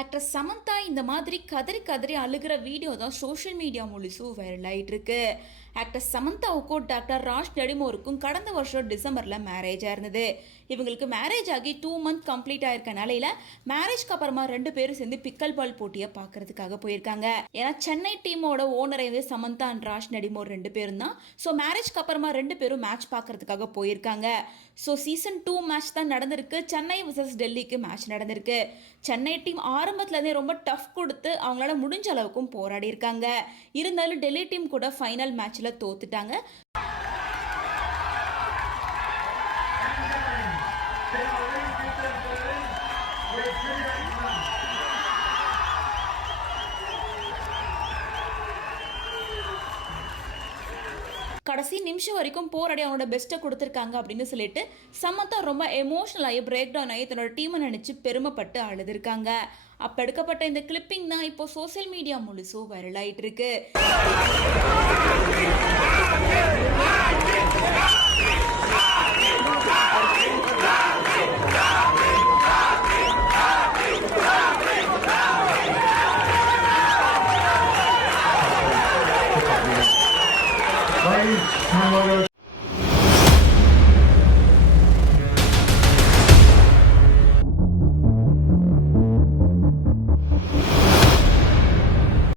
ஆக்ட்ரஸ் சமந்தா இந்த மாதிரி கதறி கதறி அழுகிற வீடியோ தான் சோஷியல் மீடியா முழுசும் வைரல் ஆயிட்டு இருக்கு. ஆக்ட்ரஸ் சமந்தாவுக்கும் டாக்டர் ராஜ் நடிமோருக்கும் கடந்த வருஷம் டிசம்பர்ல மேரேஜ் ஆயிருந்தது. இவங்களுக்கு மேரேஜ் ஆகி 2 மந்த் கம்ப்ளீட் ஆயிருக்க நிலையில மேரேஜ்க்கு அப்புறமா 2 பேரும் சேர்ந்து பிக்கல் பால் போட்டியை பார்க்கறதுக்காக போயிருக்காங்க. ஏன்னா சென்னை டீமோட ஓனரே சமந்தா அண்ட் ராஜ் நடிமோர் 2 பேரும் தான். ஸோ மேரேஜ்க்கு அப்புறமா 2 பேரும் மேட்ச் பார்க்கறதுக்காக போயிருக்காங்க. ஸோ சீசன் 2 மேட்ச் தான் நடந்திருக்கு. சென்னை vs டெல்லிக்கு மேட்ச் நடந்திருக்கு. சென்னை டீம் ஆரம்பத்துலேருந்தே ரொம்ப டஃப் கொடுத்து அவங்களால முடிஞ்ச அளவுக்கும் போராடி இருக்காங்க. இருந்தாலும் டெல்லி டீம் கூட ஃபைனல் மேட்ச்ல தோத்துட்டாங்க. கடைசி நிமிஷம் வரைக்கும் போராடி அவனோட பெஸ்ட்டை கொடுத்துருக்காங்க அப்படின்னு சொல்லிட்டு சமந்தா ரொம்ப எமோஷனல் ஆகி பிரேக் டவுன் ஆகி தன்னோட டீமை நினைச்சு பெருமைப்பட்டு அழுதுருக்காங்க. அப்ப எடுக்கப்பட்ட இந்த கிளிப்பிங் தான் இப்போ சோசியல் மீடியா முழுசும் வைரல் ஆயிட்டு இருக்கு. Bye.